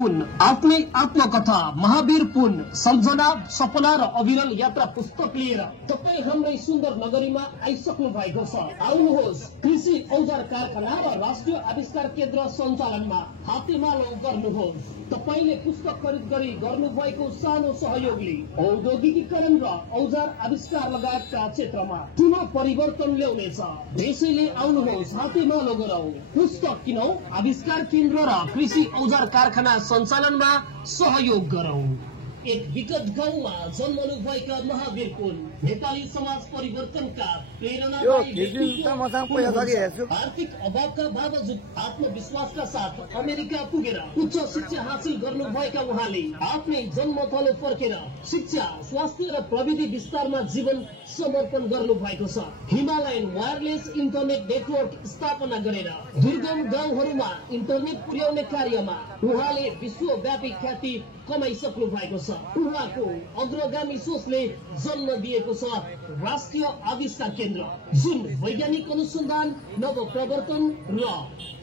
पुन आफ्नै आत्मकथा महावीर पुन सम्झना सपना र अविरल यात्रा पुस्तक लिएर तपाईँ हाम्रै सुन्दर नगरीमा आइसक्नु भएको छ। आउनुहोस्, कृषि औजार कारखाना र राष्ट्रिय आविष्कार केन्द्र सञ्चालनमा हातेमालो गर्नुहोस्। तपाईले पुस्तक खरिद गरी गर्नुभएको सानो सहयोगले औद्योगिकीकरण र औजार आविष्कार लगायतका क्षेत्रमा ठूलो परिवर्तन ल्याउनेछ। त्यसैले आउनुहोस्, हातेमालो गरौँ, पुस्तक किनौँ, आविष्कार केन्द्र र कृषि औजार कारखाना सञ्चालनमा सहयोग गरौँ। एक विगत गाउँमा जन्मनु भएका महावीर पुन नेपाली समाज परिवर्तनका प्रेरणादायी आर्थिक अभावका बावजुद आत्मविश्वासका साथ अमेरिका पुगेर उच्च शिक्षा हासिल गर्नुभएका उहाँले आफ्नै जन्मथलो फर्केर शिक्षा, स्वास्थ्य र प्रविधि विस्तारमा जीवन समर्पण गर्नु भएको छ। हिमालयन वायरलेस इन्टरनेट नेटवर्क स्थापना गरेर दुर्गम गाउँहरूमा इन्टरनेट पुर्याउने कार्यमा उहाँले विश्वव्यापी ख्याति कमाइसक्नु भएको छ। उहाँको अग्रगामी सोचले जन्म दिएको छ राष्ट्रिय आविष्कार केन्द्र, जुन वैज्ञानिक अनुसन्धान, नव प्रवर्तन र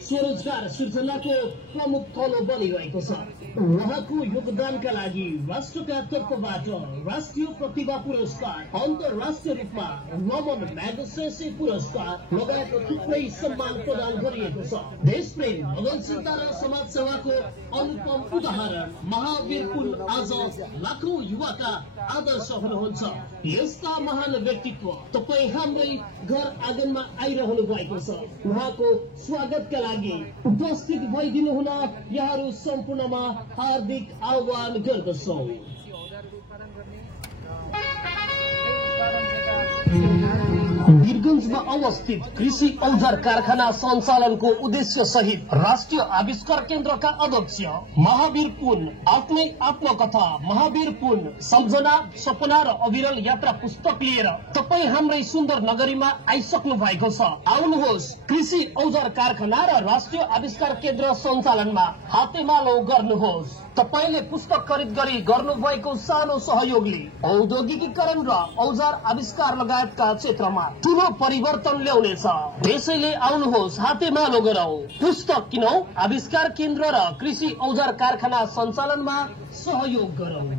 स्वरोजगार सृजनाको प्रमुख थलो बनिरहेको छ। उहाँको योगदानका लागि राष्ट्रका तर्फबाट राष्ट्रिय प्रतिभा पुरस्कार, अन्तर्राष्ट्रिय रूपमा रमन म्यागसेसे पुरस्कार लगायत थुप्रै सम्मान प्रदान गरिएको छ। देशप्रेम, लगनशीलता र समाज सेवाको अनुपम उदाहरण महावीर पुन आज लाखौं युवाका आदर्श हुनुहुन्छ। यस्ता महान व्यक्तित्व तपाईँ हाम्रै घर आँगनमा आइरहनु भएको छ। उहाँको स्वागतका लागि उपस्थित भइदिनु हुन यहाँहरू सम्पूर्णमा हार्दिक आह्वान गर्दछौँ। वीरगंजमा अवस्थित कृषि औजार कारखाना सञ्चालनको उद्देश्य सहित राष्ट्रिय आविष्कार केन्द्रका अध्यक्ष महावीर पुन आफ्नै आत्मकथा महावीर पुन सम्झना सपना र अविरल यात्रा पुस्तक लिएर तपाईँ हाम्रै सुन्दर नगरीमा आइसक्नु भएको छ। आउनुहोस्, कृषि औजार कारखाना र राष्ट्रिय आविष्कार केन्द्र सञ्चालनमा हातेमालो गर्नुहोस्। तपाईले पुस्तक खरिद गरी गर्नुभएको सानो सहयोगले औद्योगिकीकरण र औजार आविष्कार लगायतका क्षेत्रमा ठूलो परिवर्तन ल्याउनेछ। त्यसैले आउनुहोस्, हातेमालो गरौँ, पुस्तक किनौँ, आविष्कार केन्द्र र कृषि औजार कारखाना सञ्चालनमा सहयोग गरौँ।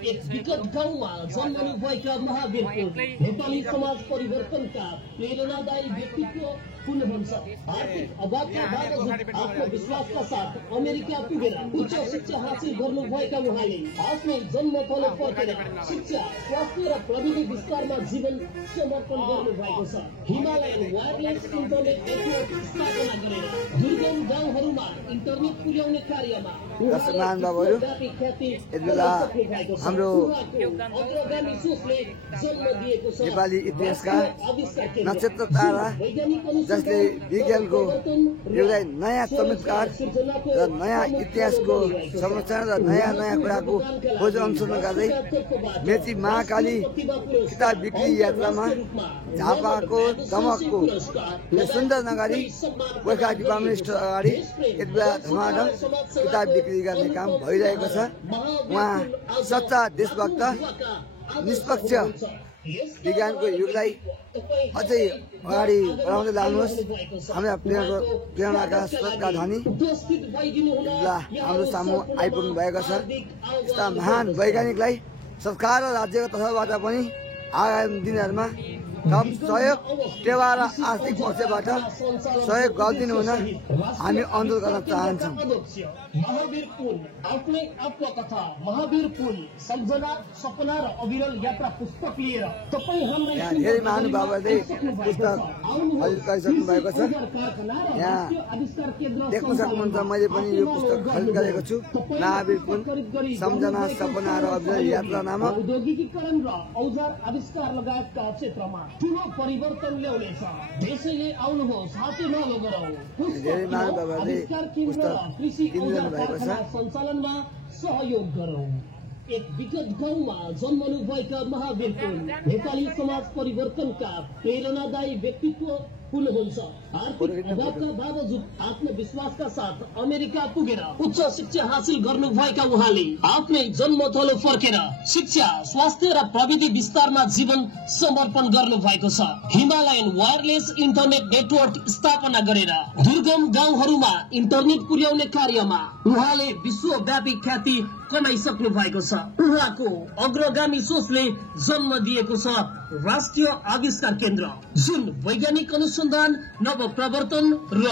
एक विगत गाउँमा जन्मनु भएका महावीर पुन नेपाली समाज परिवर्तनका प्रेरणादायी व्यक्तित्व हुनुहुन्छ। आर्थिक अभावका बावजुद आत्मविश्वासका साथ अमेरिका पुगेर उच्च शिक्षा हासिल गर्नुभएका उहाँले आफ्नै जन्मथलो फर्केर शिक्षा, स्वास्थ्य र प्रविधि विस्तारमा जीवन समर्पण गर्नु भएको छ। हिमालयन वायरलेस इन्टरनेट नेटवर्क स्थापना गरेर दुर्गम गाउँहरूमा इन्टरनेट पुर्याउने कार्यमा उहाँले ख्याति कमाइसक्नु हाम्रो नेपाली इतिहासका नक्षत्र तारा जसले विज्ञानको एउटा नयाँ चमत्कार र नयाँ इतिहासको संरक्षण र नयाँ नयाँ कुराको खोज अनुसन्धान गर्दै मेची महाकाली किताब बिक्री यात्रामा झापाको दमकको सुन्दर नगरी गोर्खा डिपार्टमेन्ट स्टोर अगाडि यति बेला धमाधम किताब बिक्री गर्ने काम भइरहेको छ। उहाँ सच्चा देशभक्त, निष्पक्ष विज्ञानको युगलाई अझै अगाडि बढाउँदै लानुहोस्। हाम्रा प्रेरणाका स्रोतका धनी हाम्रो सामु आइपुग्नु भएको छ। यस्ता महान वैज्ञानिकलाई सरकार र राज्यको तर्फबाट पनि आगामी दिनहरूमा थप सहयोग, टेवा र आर्थिक पक्षबाट सहयोग गरिदिनु हुन हामी अनुरोध गर्न चाहन्छौँ। महावीर पुन आफ्नै आत्मकथा महावीर पुन सम्झना सपना र अविरल यात्रा पुस्तक लिएर तपाईँ हाम्रै धेरै महानुभावहरूले पुस्तक खरिद गरिसक्नु भएको छ। यहाँ देख्न सक्नुहुन्छ, मैले पनि यो पुस्तक खरिद गरेको छु। महावीर पुन सम्झना सपना र अविरल यात्रा नामक। औद्योगिकीकरण र औजार आविष्कार लगायतका क्षेत्रमा ठूलो परिवर्तन ल्याउनेछ। त्यसैले आउनुहोस्, हातेमालो गरौँ, आविष्कार केन्द्र र कृषि औजार कारखाना सञ्चालनमा सहयोग गरौँ। एक विगत गाउँमा जन्मनु भएका महावीर पुन नेपाली समाज परिवर्तनका प्रेरणादायी व्यक्तित्व पूर्ण हुन्छ। आर्थिक अभावका बावजुद आत्मविश्वासका साथ अमेरिका पुगेर उच्च शिक्षा हासिल गर्नुभएका उहाँले आफ्नै जन्मथलो फर्केर शिक्षा, स्वास्थ्य र प्रविधि विस्तारमा जीवन समर्पण गर्नु भएको छ। हिमालयन वायरलेस इन्टरनेट नेटवर्क स्थापना गरेर दुर्गम गाउँहरूमा इन्टरनेट पुर्याउने कार्यमा उहाँले विश्वव्यापी ख्याति कमाइसक्नु भएको छ। उहाँको अग्रगामी सोचले जन्म दिएको छ राष्ट्रिय आविष्कार केन्द्र, जुन वैज्ञानिक अनुसन्धान, नव प्रवर्तन र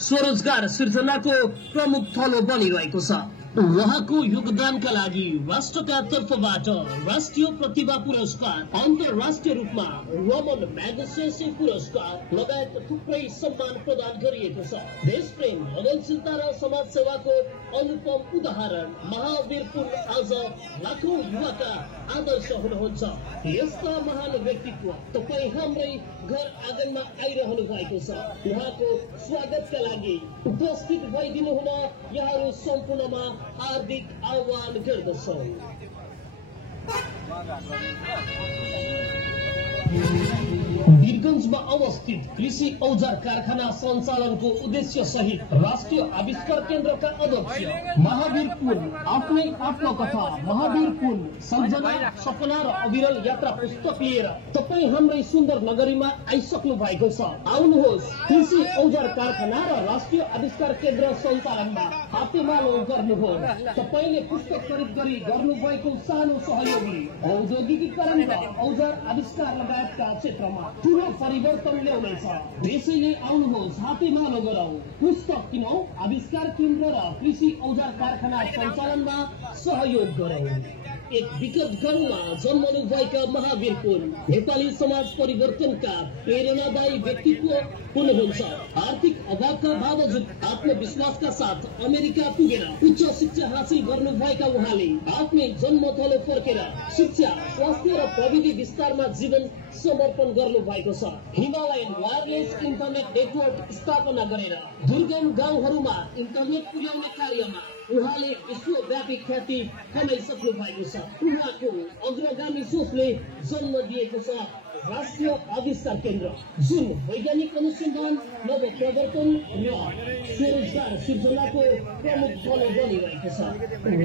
स्वरोजगार सृजनाको प्रमुख थलो बनिरहेको छ। उहाँको योगदानका लागि राष्ट्रका तर्फबाट राष्ट्रिय प्रतिभा पुरस्कार, अन्तर्राष्ट्रिय रूपमा रमन म्यागसेसे पुरस्कार लगायत थुप्रै सम्मान प्रदान गरिएको छ। देशप्रेम, लगनशीलता र समाज सेवाको अनुपम उदाहरण महावीर पुन आज लाखौं युवाका आदर्श हुनुहुन्छ। यस्ता महान व्यक्तित्व तपाईँ हाम्रै घर आँगनमा आइरहनु भएको छ। उहाँको स्वागतका लागि उपस्थित भइदिनु हुन यहाँहरू सम्पूर्णमा हार्दिक आह्वान गर्दछौ। वीरगंजमा अवस्थित कृषि औजार कारखाना सञ्चालनको उद्देश्य सहित राष्ट्रिय आविष्कार केन्द्रका अध्यक्ष महावीर पुन आफ्नै आत्मकथा महावीर पुन सम्झना, सपना र अविरल यात्रा पुस्तक लिएर तपाईँ हाम्रै सुन्दर नगरीमा आइसक्नु भएको छ। आउनुहोस्, कृषि औजार कारखाना र राष्ट्रिय आविष्कार केन्द्र सञ्चालनमा हातेमालो गर्नुहोस्। तपाईँले पुस्तक खरिद गरी गर्नुभएको सानो सहयोगले औद्योगिकीकरण र औजार आविष्कार लगायतका क्षेत्रमा ठूलो परिवर्तन ल्याउनेछ। त्यसैले आउनुहोस्, हातेमालो गरौँ, पुस्तक किनौँ, आविष्कार केन्द्र र कृषि औजार कारखाना सञ्चालनमा सहयोग गरौँ। एक विगत गाउँमा जन्मनु भएका महावीर पुन नेपाली समाज परिवर्तनका प्रेरणादायी व्यक्तित्व हुनुहुन्छ। आर्थिक अभावका बावजुद आत्मविश्वासका साथ अमेरिका पुगेर उच्च शिक्षा हासिल गर्नुभएका उहाँले आफ्नै जन्मथलो फर्केर शिक्षा, स्वास्थ्य र प्रविधि विस्तारमा जीवन समर्पण गर्नु भएको छ। हिमालयन वायरलेस इन्टरनेट नेटवर्क स्थापना गरेर दुर्गम गाउँहरूमा इन्टरनेट पुर्याउने कार्यमा उहाँले विश्वव्यापी ख्याति कमाइसक्नु भएको छ। उहाँको अग्रगामी सोचले जन्म दिएको छ राष्ट्रिय आविष्कार केन्द्र, जुन वैज्ञानिक अनुसन्धान, नव प्रवर्तन र स्वरोजगार सृजनाको प्रमुख थलो बनिरहेको छ।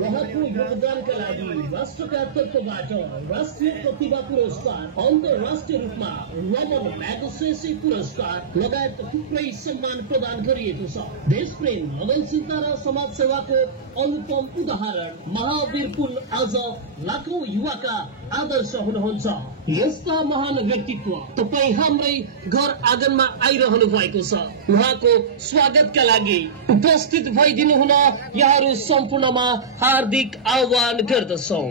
उहाँको योगदानका लागि राष्ट्रका तर्फबाट राष्ट्रिय प्रतिभा पुरस्कार, अन्तर्राष्ट्रिय रूपमा रमन म्यागसेसे पुरस्कार लगायत थुप्रै सम्मान प्रदान गरिएको छ। देशप्रेम, लगनशीलता र समाज सेवाको अनुपम उदाहरण महावीर पुन आज लाखौं युवाका आदर्श हुनुहुन्छ। यस्ता महान व्यक्तित्व तपाईँ हाम्रै घर आँगनमा आइरहनु भएको छ। उहाँको स्वागतका लागि उपस्थित भइदिनु हुन यहाँहरू सम्पूर्णमा हार्दिक आह्वान गर्दछौ।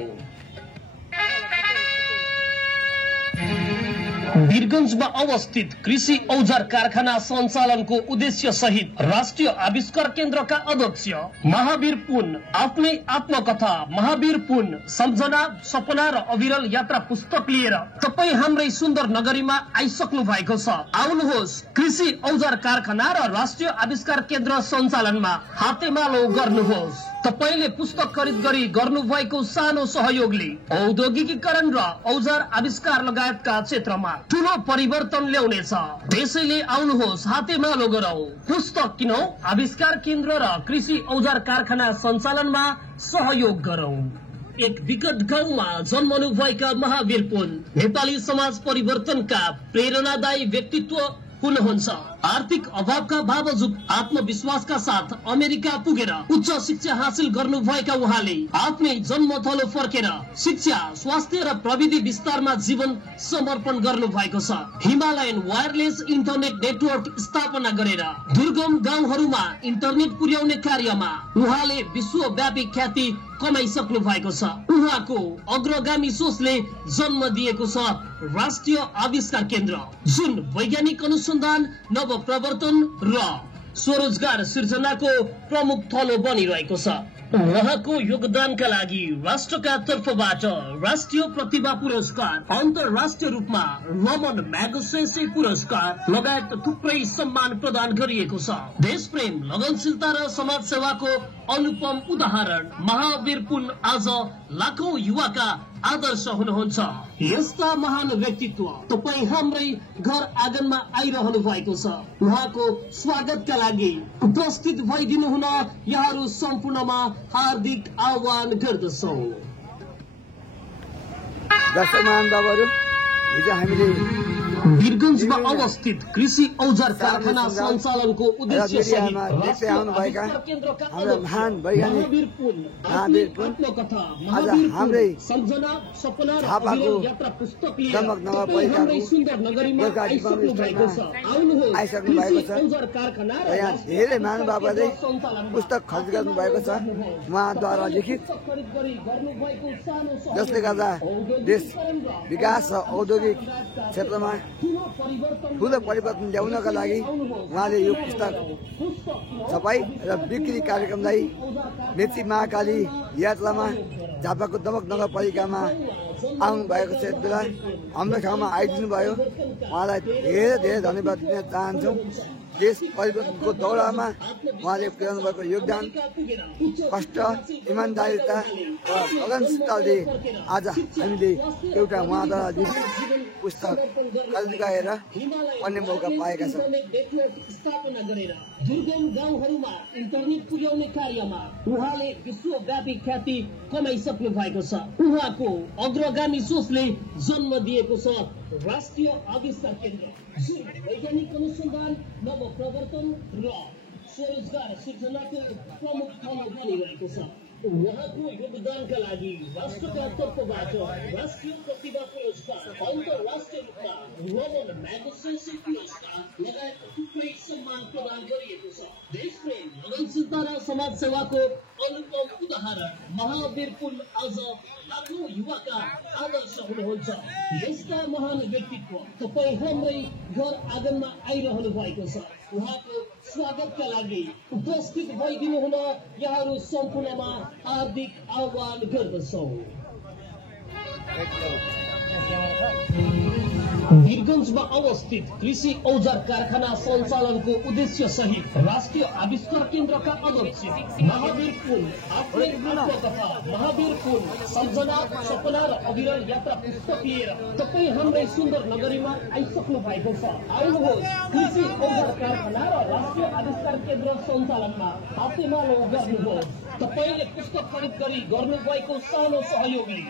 वीरगंजमा अवस्थित कृषि औजार कारखाना सञ्चालनको उद्देश्य सहित राष्ट्रिय आविष्कार केन्द्रका अध्यक्ष महावीर पुन आफ्नै आत्मकथा महावीर पुन सम्झना, सपना र अविरल यात्रा पुस्तक लिएर तपाईँ हाम्रै सुन्दर नगरीमा आइसक्नु भएको छ। आउनुहोस्, कृषि औजार कारखाना र राष्ट्रिय आविष्कार केन्द्र सञ्चालनमा हातेमालो गर्नुहोस्। तपाईँले पुस्तक खरिद गरी गर्नुभएको सानो सहयोगले औद्योगिकीकरण र औजार आविष्कार लगायतका क्षेत्रमा ठूलो परिवर्तन ल्याउनेछ। त्यसैले आउनुहोस्, हातेमालो गरौँ, पुस्तक किनौँ, आविष्कार केन्द्र र कृषि औजार कारखाना सञ्चालनमा सहयोग गरौँ। एक विगत गाउँमा जन्मनु भएका महावीर पुन नेपाली समाज परिवर्तनका प्रेरणादायी व्यक्तित्व हुनुहुन्छ। आर्थिक अभावका बावजुद आत्मविश्वासका साथ अमेरिका पुगेर उच्च शिक्षा हासिल गर्नुभएका उहाँले आफ्नै जन्मथलो फर्केर शिक्षा, स्वास्थ्य र प्रविधि विस्तारमा जीवन समर्पण गर्नु भएको छ। हिमालयन वायरलेस इन्टरनेट नेटवर्क स्थापना गरेर दुर्गम गाउँहरूमा इन्टरनेट पुर्याउने कार्यमा उहाँले विश्वव्यापी ख्याति कमाइसक्नु भएको छ। उहाँको अग्रगामी सोचले जन्म दिएको छ राष्ट्रिय आविष्कार केन्द्र, जुन वैज्ञानिक अनुसन्धान, नव प्रवर्तन र स्वरोजगार सृजनाको प्रमुख थलो बनिरहेको छ। उहाँको योगदानका लागि राष्ट्रका तर्फबाट राष्ट्रिय प्रतिभा पुरस्कार, अन्तर्राष्ट्रिय रूपमा रमन म्यागसेसे पुरस्कार लगायत थुप्रै सम्मान प्रदान गरिएको छ। देशप्रेम, लगनशीलता र समाज सेवाको अनुपम उदाहरण महावीर पुन आज लाखौं युवाका आदर्श हुनुहुन्छ। यस्ता महान व्यक्तित्व तपाईँ हाम्रै घर आँगनमा आइरहनु भएको छ। उहाँको स्वागतका लागि उपस्थित भइदिनु हुन यहाँहरू सम्पूर्णमा हार्दिक आह्वान गर्दछौँ। दर्शक महानुभावहरू, हिजो हामीले वीरगञ्जमा अवस्थित कृषि औजार कारखाना सञ्चालनको उद्देश्य सहित आउनुभएका हाम्रा महान वैज्ञानिक महावीर पुन आज हाम्रै झापाको दमक नगरपालिकाको गोर्खा डिपार्टमेन्ट स्टोरमा आइसक्नु भएको छ। र यहाँ धेरै महानुभावहरूले पुस्तक खर्च गर्नुभएको छ उहाँद्वारा लिखित, जसले गर्दा देश विकास र औद्योगिक क्षेत्रमा ठुलो परिवर्तन ल्याउनका लागि उहाँले यो पुस्तक छपाई र बिक्री कार्यक्रमलाई मेची महाकाली यात्रामा झापाको दमक नगरपालिकामा आउनु भएको छ। यति बेला हाम्रो ठाउँमा आइदिनु भयो, उहाँलाई धेरै धेरै धन्यवाद दिन चाहन्छौँ। देश परिवर्तनको दौरामा उहाँले पुर्याउनु भएको योगदान, कष्ट, इमान्दारिता र लगनशीलताले आज हामीले एउटा उहाँद्वारा लिखित पुस्तक खरिद पढ्ने मौका पाएका छौँ। दुर्गम गाउँहरूमा इन्टरनेट पुर्याउने कार्यमा उहाँले विश्वव्यापी ख्याति कमाइसक्नु भएको छ। उहाँको अग्रगामी सोचले जन्म दिएको छ राष्ट्रिय आविष्कार केन्द्र, जुन वैज्ञानिक अनुसन्धान, नव प्रवर्तन र स्वरोजगार सृजनाको प्रमुख ठाउँ बनिरहेको छ। उहाँको योगदानका लागि राष्ट्रका तर्फबाट राष्ट्रिय प्रतिभा पुरस्कार, अन्तर्राष्ट्रिय रूपमा रोमन म्यागसेसे पुरस्कार लगायत थुप्रै सम्मान प्रदान गरिएको छ। देशप्रेम, लगनशीलता र समाज सेवाको अनुपम उदाहरण महावीर पुन आज लाखौं युवाका आदर्श हुनुहुन्छ। यस्ता महान व्यक्तित्व तपाईँ हाम्रै घर आँगनमा आइरहनु भएको छ। उहाँको स्वागतका लागि उपस्थित भइदिनु हुन यहाँहरू सम्पूर्णमा हार्दिक आह्वान गर्दछौँ। वीरगञ्जमा अवस्थित कृषि औजार कारखाना सञ्चालनको उद्देश्य सहित राष्ट्रिय आविष्कार केन्द्रका अध्यक्ष महावीर पुन आफ्नै आत्मकथा महावीर पुन सम्झना, सपना र अविरल यात्रा पुस्तक लिएर तपाईँ हाम्रै सुन्दर नगरीमा आइसक्नु भएको छ। आउनुहोस्, कृषि औजार कारखाना र राष्ट्रिय आविष्कार केन्द्र सञ्चालनमा हातेमालो गर्नुहोस्। तपाईँले पुस्तक खरिद गरी गर्नुभएको सानो सहयोगले